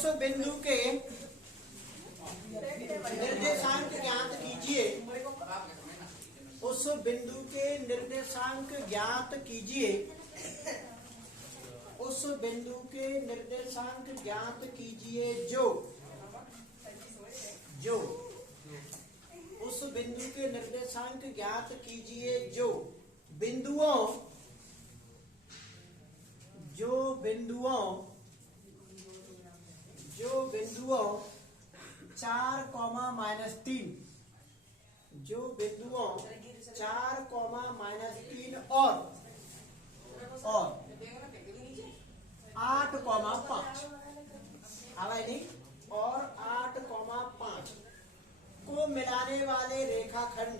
उस बिंदु के निर्देशांक ज्ञात कीजिए। उस बिंदु के निर्देशांक ज्ञात कीजिए। उस बिंदु के निर्देशांक ज्ञात कीजिए जो उस बिंदु के निर्देशांक ज्ञात कीजिए जो बिंदुओं 4, -3 जो बिंदुओं 4, -3 और 8, 5 नहीं और 8, 5 को मिलाने वाले रेखाखंड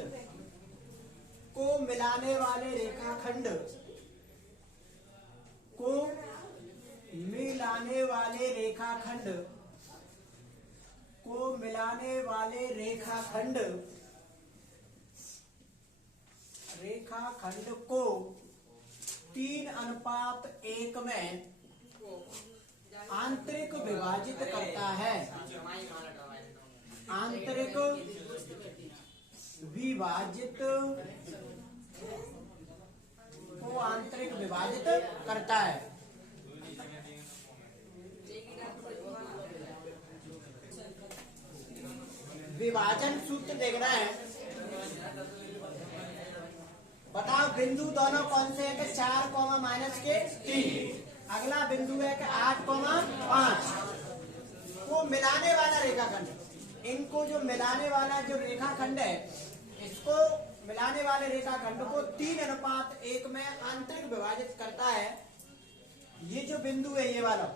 को मिलाने वाले रेखाखंड को 3:1 में आंतरिक विभाजित करता है। आंतरिक विभाजित करता है। विभाजन सूत्र देखना है। बताओ बिंदु दोनों कौन से है कि 4, -3। अगला बिंदु है कि 8, 5 को मिलाने वाला रेखाखंड। इनको जो मिलाने वाला जो रेखाखंड है, इसको मिलाने वाले रेखाखंड को 3:1 में आंतरिक विभाजित करता है। ये जो बिंदु है ये वाला,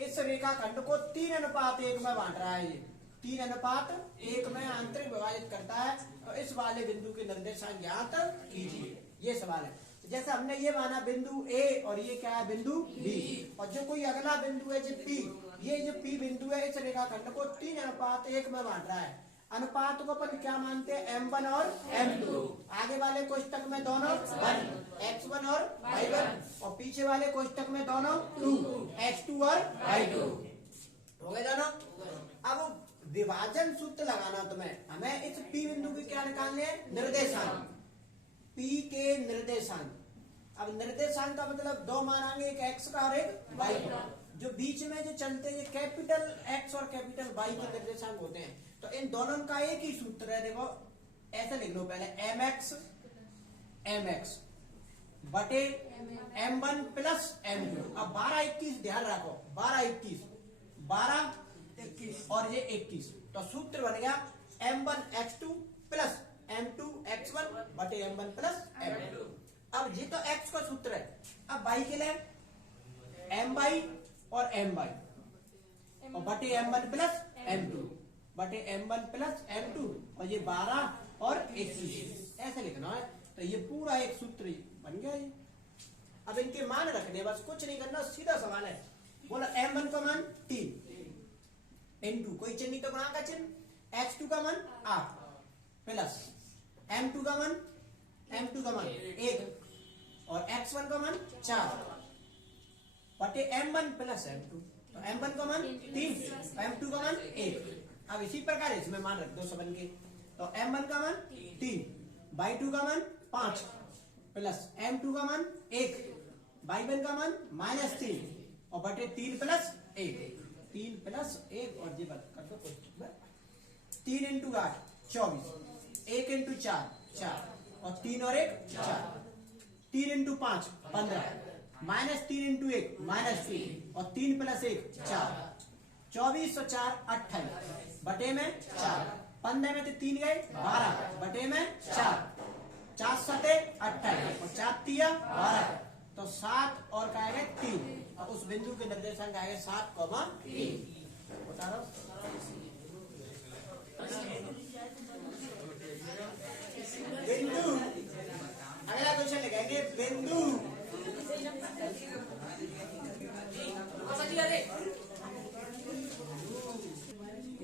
इस रेखाखंड को 3:1 में बांट रहा है। ये 3:1 में आंतरिक विभाजित करता है। तो इस वाले बिंदु के निर्देशांक ज्ञात कीजिए, ये सवाल है। तो जैसे हमने ये माना बिंदु ए और ये क्या है बिंदु बी, और जो कोई अगला बिंदु है जो पी, ये जो पी बिंदु है इस रेखाखंड को 3:1 में बांट रहा है। अनुपात को अपन क्या मानते हैं, M1 और M2। आगे वाले कोष्टक में दोनों 1, X1 और Y1, और पीछे वाले कोष्टक में दोनों 2, X2 और Y2 हो गए दोनों। अब विभाजन सूत्र लगाना तुम्हें, हमें इस P बिंदु के क्या निकालने हैं, निर्देशांक। P के निर्देशांक। अब निर्देशांक का मतलब दो मान आएंगे, एक X का और एक Y का। जो बीच में जो चलते हैं कैपिटल X और कैपिटल Y के निर्देशांक होते हैं। तो इन दोनों का एक ही सूत्र है। देखो ऐसे लिख लो पहले, mx बटे M1 प्लस M2। अब 12, 21 ध्यान रखो, 12, 21, 12, 21 और ये 21। तो सूत्र बन गया M1 X2 plus M2 X1 बटे M1 प्लस M2। अब ये तो X का सूत्र है। अब Y के लिए My और My और बटे M1 प्लस M2 बटे M1 प्लस M2, और ये 12 और 21 ऐसे लिखना है। तो ये पूरा एक सूत्र बन गया ये। अब इनके मान रखने, बस कुछ नहीं करना, सीधा सवाल है। बोला M1 का मान 3, N2 कोई चिन्ह नहीं तो गुणा का चिन्ह, X2 का मान 8 प्लस M2 का मान 1 और X1 का मान 4 बटे M1 प्लस M2। तो M1 का मान 3, M2 का मान 1। अब इसी प्रकार इसमें मान रख दो सबन के। तो M1 का मान 3, Y2 का मान 5 प्लस M2 का मान 1, Y1 का मान -3 और बटे 3 प्लस 1, 3 प्लस 1 और जी बात कर दो। 3 × 8 24, 1 × 4 4 और 3 और 1 4, 3 × 5 15, -3 × 1 -3 और 3 प्लस 1 4, 24 और 4 28 बटे में 4, 15 में तो 3 गए 12 बटे में 4, 4 7 28 और 4 3 12, तो 7 और क्या आएगा 3, और उस बिंदु के निर्देशांक आएगा 7,3। बता रहा बिंदु। अगला क्वेश्चन लिखेंगे बिंदु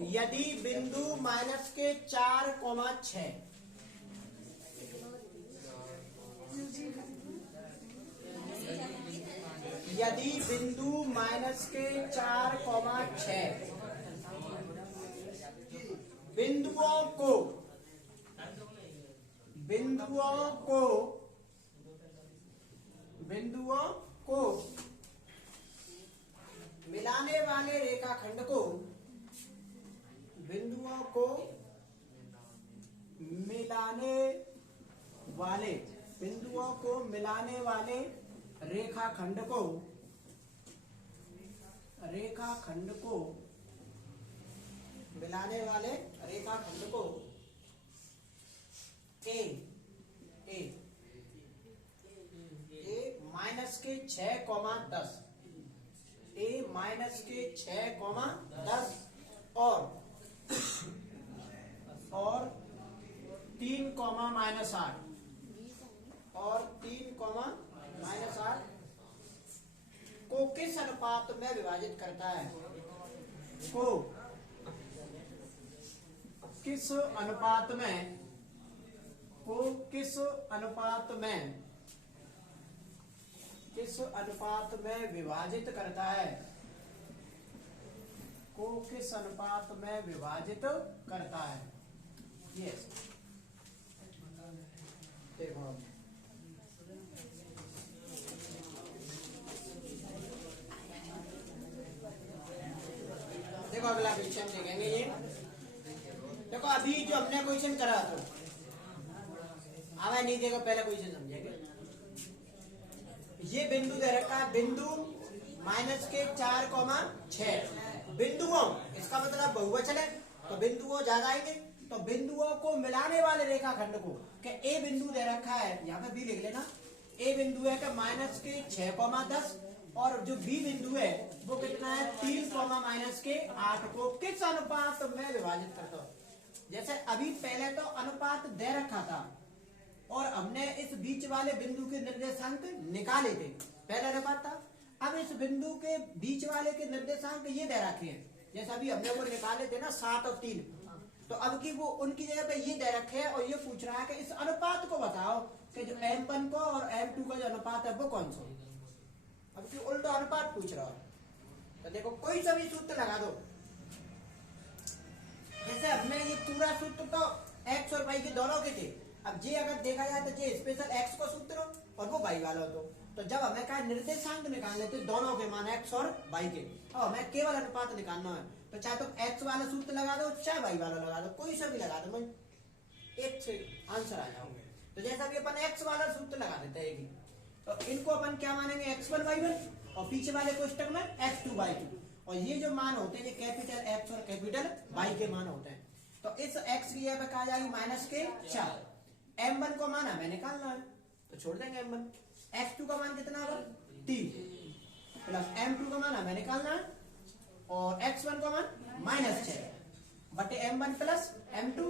यदि बिंदु -4,6 -4,6 यदि बिंदु माइनस के 4,6 बिंदुओं को मिलाने वाले रेखाखंड को बिंदुओं को मिलाने वाले रेखाखंड को माइनस के 6,10 और 3,-8 को किस अनुपात में विभाजित करता है? किस अनुपात में विभाजित करता है? यस देखो अगला क्वेश्चन देखेंगे। ये देखो अभी जो हमने क्वेश्चन करा तो आवा नहीं, देखो पहले क्वेश्चन समझेंगे। ये बिंदु दे रखा है, बिंदु माइनस के 4,6 बिंदुओं, इसका मतलब बहुवचन है तो बिंदुओं ज्यादा आएंगे। तो बिंदुओं को मिलाने वाले रेखाखंड को कि ए बिंदु दे रखा है, यहाँ पे बी लिख लेना। ए बिंदु है कि माइनस के 6,10 और जो बी बिंदु है वो कितना है 3,-8 को किस अनुपात में विभाजित करता हो? जैसे अभी पहले तो अनुपात दे रखा था और हमने इस बीच वाले बिंदु के निर्देशांक निकाले थे, पहला अनुपात था। अब इस बिंदु के बीच वाले के निर्देशांक ये दे रखे हैं, जैसे अभी हमने वो निकाले थे ना 7 और 3, तो अब की वो उनकी जगह पे ये दे रखे हैं और ये पूछ रहा है कि इस अनुपात को बताओ कि जो M1 को और M2 का जो अनुपात है वो कौन सा। अब की उल्टा अनुपात पूछ रहा है, तो देखो कोई सा भी सूत्र लगा दो। जैसे हमने ये पूरा सूत्र तो x और y के दोनों के थे, अब ये अगर देखा जाए तो ये स्पेशल x को सूत्र और वो y वाला हो। तो जब हमें कहा निर्देशांक निकालने थे दोनों के मान x और y के, अब हमें केवल अनुपात निकालना है, तो चाहे तो x वाला सूत्र लगा दो चाहे y वाला लगा दो, कोई सा भी लगा दो, एक से आंसर आ जाओगे। तो जैसा कि अपन x वाला सूत्र लगा देते हैं, तो इनको अपन क्या मानेंगे x1 y1 और पीछे वाले कोष्टक में x2 y2, और ये जो मान होते हैं ये कैपिटल X और कैपिटल Y के मान होते हैं। तो इस x की जगह पे कहा जाएगी माइनस के 4। M1 को मान हमें निकालना है तो छोड़ देंगे M1। x2 का मान कितना होगा 3 प्लस M2 का मान हमें निकालना है और x1 का मान -6 बटे M1 प्लस M2,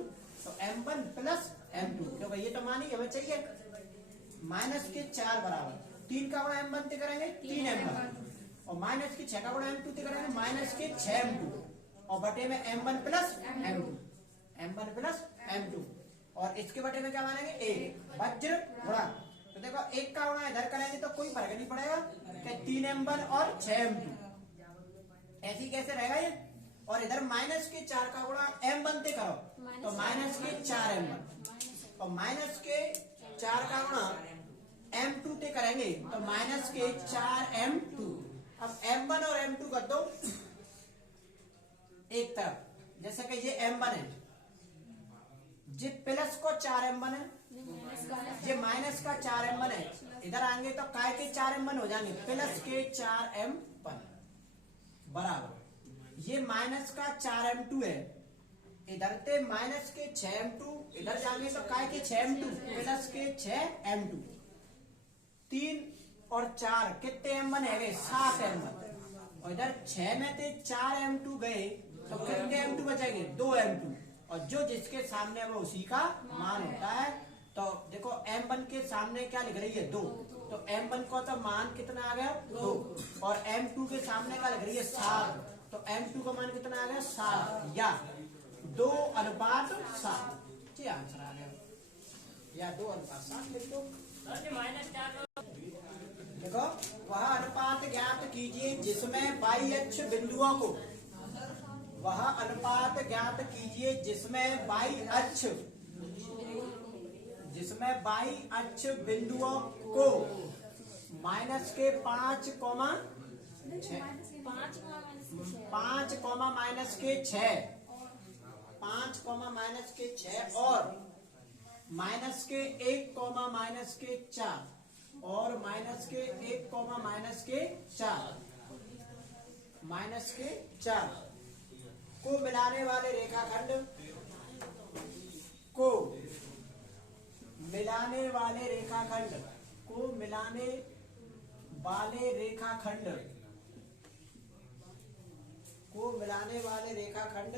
तो M1 प्लस M2, क्योंकि ये तो मान ही हमें चाहिए। माइनस के 4 बराबर 3 का गुणा M1 से करेंगे 3M1 और माइनस के 6 का गुणा M2 से करेंगे माइनस के 6M2 और बटे में M1 प्लस M2 और इसके बटे में क्या मानेंगे 1 वज्र गुणा। तो देखो 1 का गुणा इधर करेंगे तो कोई फर्क नहीं पड़ेगा कि 3M1 और 6M2 ऐसी कैसे रहेगा ये, और इधर माइनस के 4 का गुणा M1 से करो तो माइनस के 4M1 और माइनस के 4 का गुणा M2 से करेंगे तो माइनस के 4M2। अब M1 और M2 कर दो एक तरफ, जैसे कि ये M1 है, ये प्लस को 4M1 है, ये माइनस का 4M1 है, इधर आएंगे तो काय के 4M1 हो जाएंगे प्लस के 4M1 बराबर ये माइनस का 4M2 है, इधर से माइनस के 6M2, इधर जाएंगे तो काय के 6M2 प्लस के 6M2। 3 और 4 कितने M1 है 7M1 और इधर 6 में से 4M2 गए तो कितने M2 बचेंगे 2M2 और जो जिसके सामने वो उसी का मान होता है। तो देखो M1 के सामने क्या लिख रही है 2, तो M1 को तो मान कितना आ गया 2 और M2 के सामने क्या लिख रही है 7, तो M2 का मान कितना आ गया 7 या 2:7। ये आंसर आ गया, या 2:7 लिख दो। देखो वह अनुपात ज्ञात कीजिए जिसमें बाई अक्ष बिंदुओं को, वह अनुपात ज्ञात कीजिए जिसमें बाई अक्ष बिंदुओं को माइनस के 5, 6 और माइनस के 1, -4 और -4 को मिलाने वाले रेखाखंड को मिलाने वाले रेखाखंड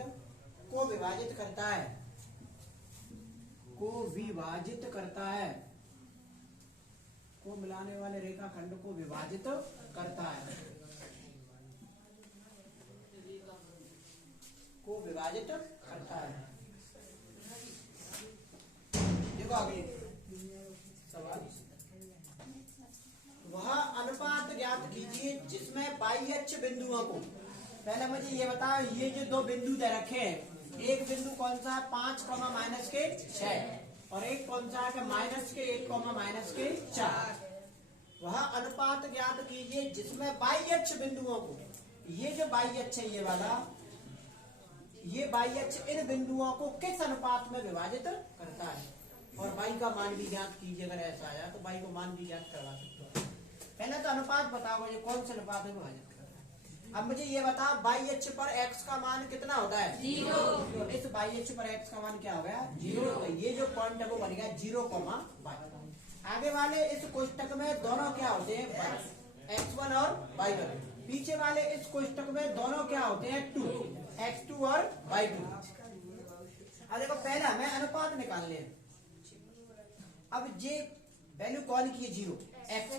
को विभाजित करता है, को मिलाने वाले रेखाखंड को विभाजित करता है, देखो आगे सवाल। वह अनुपात ज्ञात कीजिए जिसमें बाई अक्ष बिंदुओं को, पहले मुझे ये बताओ, ये जो दो बिंदु दे रखे हैं, एक बिंदु कौन सा है 5, -6 और एक कौन सा है -1, -4। वह अनुपात ज्ञात कीजिए जिसमें बाई अक्ष बिंदुओं को, ये जो बाई अक्ष है ये वाला, ये बाई अक्ष इन बिंदुओं को किस अनुपात में विभाजित करता है, और बाई का मान भी ज्ञात कीजिए। अगर ऐसा आया तो बाई को मान भी ज्ञात करवा सकते हो। पहले तो अनुपात बताओ ये कौन से अनुपात में विभाजित करता है। अब मुझे ये बताओ बाई अक्ष पर x का मान कितना होता है? 0। तो इस बाई अक्ष पर x का मान क्या हो गया? 0। तो ये जो पॉइंट है वो बन गया 0,y। आगे वाले इस कोष्टक में दोनों क्या होते हैं? x1 और y1। पीछे वाले इस कोष्टक में दोनों क्या होते हैं? x2 और y2। अब देखो पहले हमें अनुपात निकालने हैं। अब ये वैल्यू कौन की है? 0 x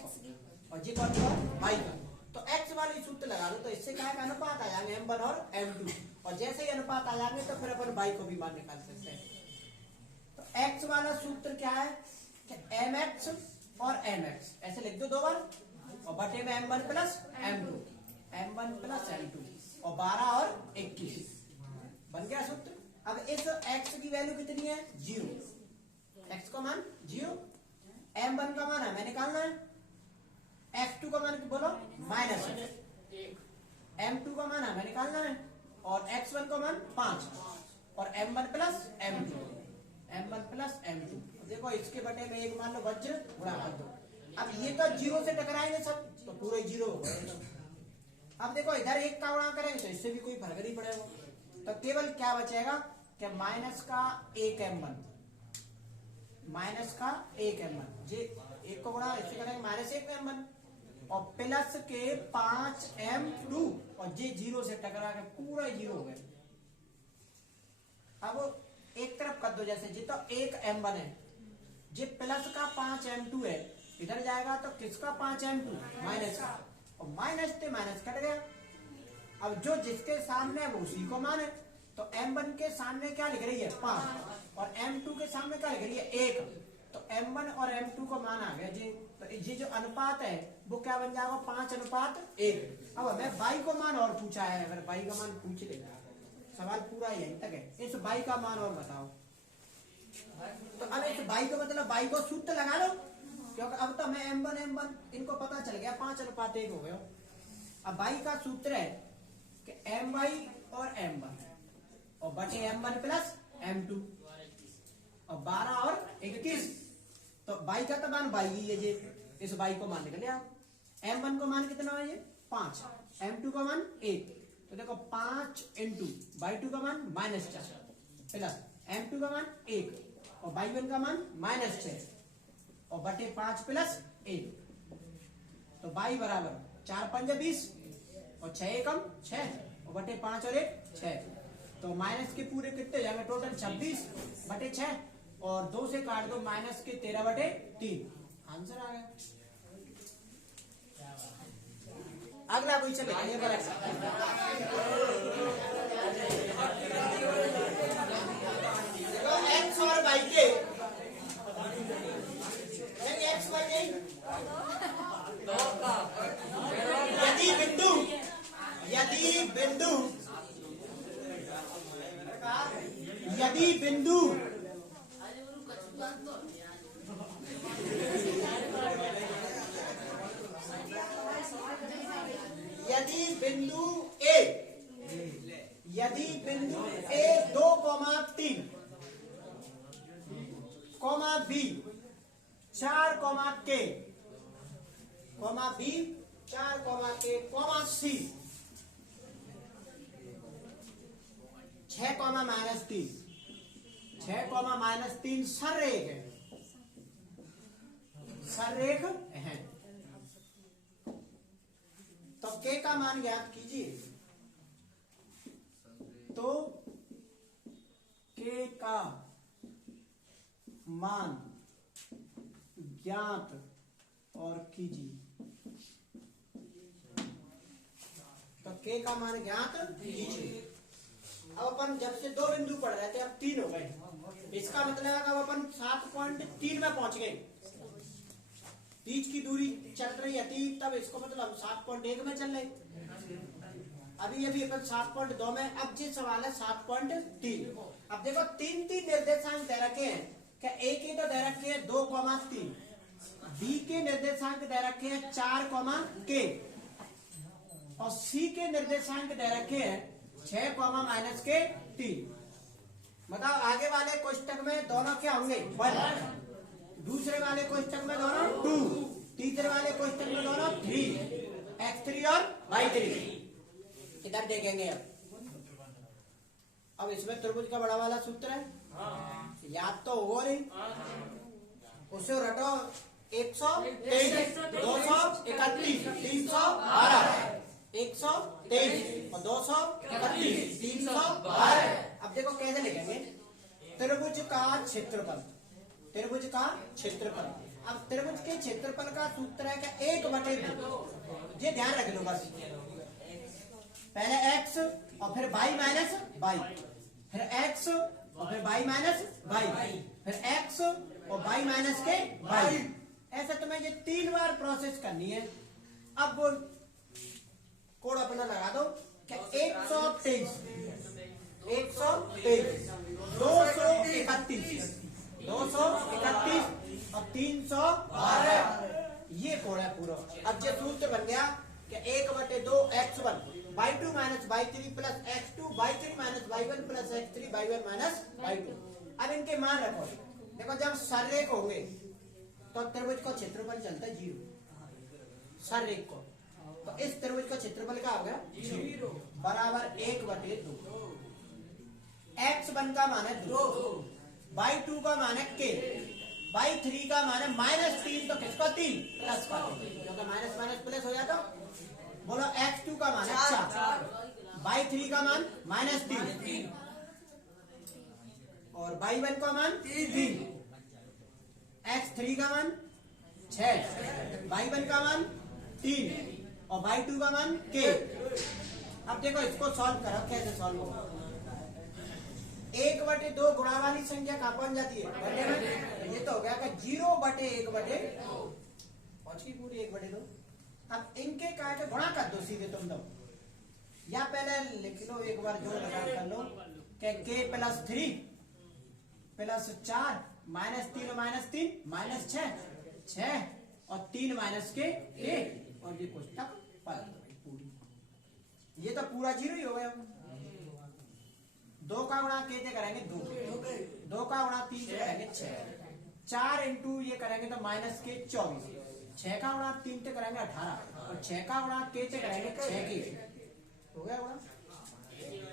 और ये कौन सा? y का। तो x वाली सूत्र लगा दो, तो इससे क्या है अनुपात आ जाएंगे m1 और m2, और जैसे ही अनुपात आ जाएंगे तो फिर अपन y को भी मान निकाल सकते हैं। तो x वाला सूत्र क्या है कि mx और mx ऐसे लिख दो दो बार, और बटे में m1 प्लस m2 और 12 और 21 बन गया सूत्र। अब इस x की वैल्यू कितनी है? 0। x का मान 0, m1 का मान हमें निकालना है, x2 का मान बोलो -1, m2 का मान हमें निकालना है, और x1 का मान 5 और m1 प्लस m2। देखो इसके बटे में एक मान लो वज्र गुणा कर दो। अब ये तो 0 से टकराएंगे सब, तो पूरे 0 हो गए। अब देखो इधर 1 का गुणा करेंगे तो इससे भी कोई फर्क नहीं पड़ेगा, तो केवल क्या बचेगा कि माइनस का 1 m1, ये 1 को गुणा इससे करेंगे -1 m1 और प्लस के 5 m2, और ये 0 से टकरा के पूरा 0 हो गए। अब एक तरफ कर दो, जैसे जी तो 1 m1 है, ये प्लस का 5 m2 है, इधर जाएगा तो किसका 5 m2? माइनस का, और माइनस से माइनस कट गया। अब जो जिसके सामने है वो उसी को मान है, तो m1 के सामने क्या लिख रही है? 5, और m2 के सामने क्या लिख रही है? 1। तो m1 और m2 को मान आ गया जी। तो ये जो अनुपात है वो क्या बन जाएगा? 5:1। अब हमें y को मान और पूछा है, अगर y का मान पूछ लेगा, सवाल पूरा यहीं तक है। इस y का मान और बताओ। तो अब इस y को मतलब y को सूत्र लगा लो, क्योंकि अब तो हमें m1 इनको पता चल गया, 5:1 हो गया। अब y का सूत्र है कि my और m1 और बटे m1 प्लस m2 और 12 और 21। तो y का तो मान y ही है, ये इस y को मान निकल आओ। m1 को मान कितना है? ये 5, m2 का मान 1, तो देखो 5 इंटू y2 का मान -4 प्लस m2 का मान 1 और y1 का मान -6 और बटे 5 प्लस 1, तो y बराबर 4 5 20 और 6 एकम 6 और बटे 5 और 1 6, तो माइनस के पूरे कितने जाएंगे? टोटल 26 बटे 6 और 2 से काट दो माइनस के 13 बटे 3। आंसर आ गया। अगला क्वेश्चन लिखिए x और y के यदि बिंदु बिंदु यदि बिंदु यदि बिंदु ए यदि बिंदु ए 2,3 कॉमा बी 4 के कॉमा बी 4 के कॉमा सी 6 -3 सररेख है सररेख है। तो के का मान ज्ञात कीजिए। तो के का मान ज्ञात और कीजिए। तो के का मान ज्ञात कीजिए। अब अपन जब से 2 बिंदु पढ़ रहे थे अब 3 हो गए। इसका मतलब है कि अब अपन 7.3 में पहुंच गए। बीच की दूरी चल रही थी तब इसको मतलब 7.1 में चल रहे। अभी अपन 7.2 में। अब जी सवाल है 7.3। अब देखो 3 निर्देशांक दे रखे हैं। क्या ए के तो दे रखे हैं 2,3, बी के निर्देशांक दे रखे हैं 4, के और सी के निर्देशांक दे रखे हैं 6, -3। बताओ आगे वाले कोष्टक में दोनों क्या होंगे 1, दूसरे वाले कोष्टक में दोनों 2, तीसरे वाले कोष्टक में दोनों 3, x3 और y3। इधर देखेंगे अब इसमें त्रिभुज का बड़ा वाला सूत्र है याद तो हो रही। उसे रटो 123, 231, 312, 123 और 231, 312। अब देखो कैसे लिखेंगे त्रिभुज का क्षेत्रफल। त्रिभुज का क्षेत्रफल। अब त्रिभुज के क्षेत्रफल का सूत्र है क्या 1/2। ये ध्यान रख लो बस। पहले x और फिर y माइनस y, फिर x और फिर y माइनस y, फिर x और y माइनस के y। ऐसा तुम्हें ये 3 बार प्रोसेस करनी है। अब कोड अपना लगा दो क्या 123, 231, 231 और 312। ये कोड है पूरा। अब ये सूत्र बन गया कि 1/2 x1 y2 minus y3 plus x2 y3 minus y1 plus x3 y1 minus y2। अब इनके मान रखो। देखो जब सररेख होंगे तो त्रिभुज का क्षेत्रफल चलता है 0 सररेख को। तो इस त्रिभुज का क्षेत्रफल क्या हो गया 0 बराबर 1/2। x1 का मान है 2, y2 का मान है k, y3 का मान है -3। तो किसका 3 प्लस का, क्योंकि माइनस माइनस प्लस हो जाता। बोलो x2 का मान है 4, y3 का मान -3 और y1 का मान 3, x3 का मान 6, y1 का मान 3 और y2 का मान k। अब देखो इसको सॉल्व करो कैसे सॉल्व होगा। 1/2 गुणा वाली संख्या कहां पहुंच जाती है बटे में। ये तो हो गया कि 0/1/2 पहुंची पूरी 1/2। अब इनके का गुणा कर दो सीधे तुम लोग, या पहले लिख लो एक बार जोड़ लगा कर लो कि k + 3 + 4 -3 -6 6 और 3 - k और ये कोष्टक पर पूरी। ये तो पूरा 0 ही हो गया। 2 का गुणा k से करेंगे 2, 2 का गुणा 3 से करेंगे 6, 4 इंटू ये करेंगे तो -k 24, 6 का गुणा 3 से करेंगे 18 और 6 का गुणा k से करेंगे 6 के। हो गया गुणा।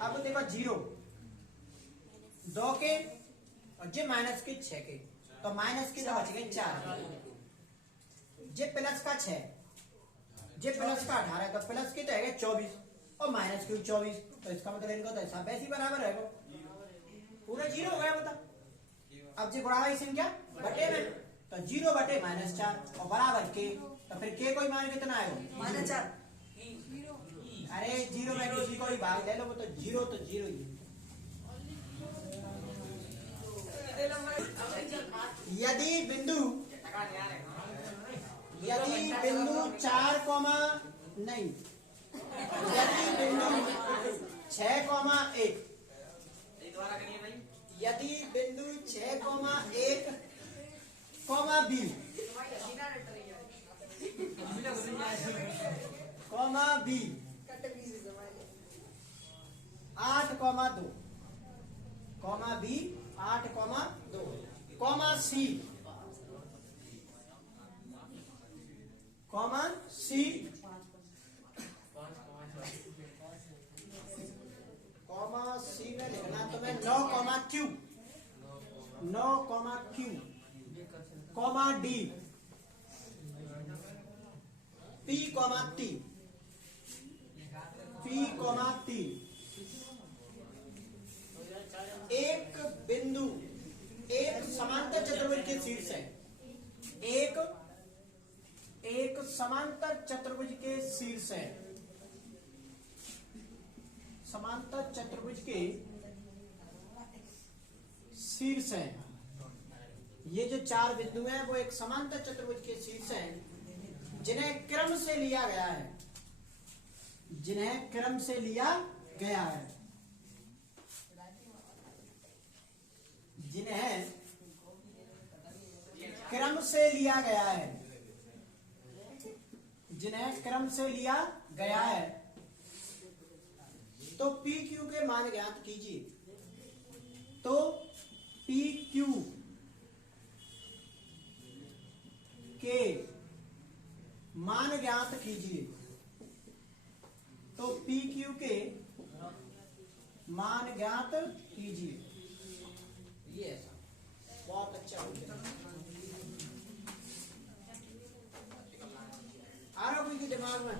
अब देखो 0 2 के और जे -k 6 के, तो -k तो बच गए 4, जे प्लस का 6, जे प्लस का 18 तो प्लस के तो है 24 और -q 24। तो इसका मतलब इनका तो ऐसा वैसे ही बराबर रहेगा, पूरा 0 हो गया। बता अब जो गुणा वाली संख्या बटे में तो 0/-4 और बराबर k। तो फिर k कोई मान कितना आएगा -4। अरे 0 में किसी को भी भाग ले लो वो तो 0 तो 0 ही। यदि बिंदु 4, नहीं यदि बिंदु 6,1 यदि बिंदु 6,1 बी बी 8,2 बी 8,2 सी सी में लिखना तुम्हें 9,Q 9,Q D P T एक बिंदु एक समांतर चतुर्भुज के शीर्ष है एक समांतर चतुर्भुज के शीर्ष है समांतर चतुर्भुज के शीर्ष है। ये जो चार बिंदु हैं वो एक समांतर चतुर्भुज के शीर्ष हैं जिन्हें क्रम से लिया गया है जिन्हें क्रम से लिया गया है जिन्हें क्रम से लिया गया है जिन्हें क्रम से लिया गया है। तो पी क्यू के मान ज्ञात कीजिए। तो पी क्यू के मान ज्ञात कीजिए। तो पी क्यू के मान ज्ञात कीजिए। ये ऐसा बहुत अच्छा आ रहा कोई के दिमाग में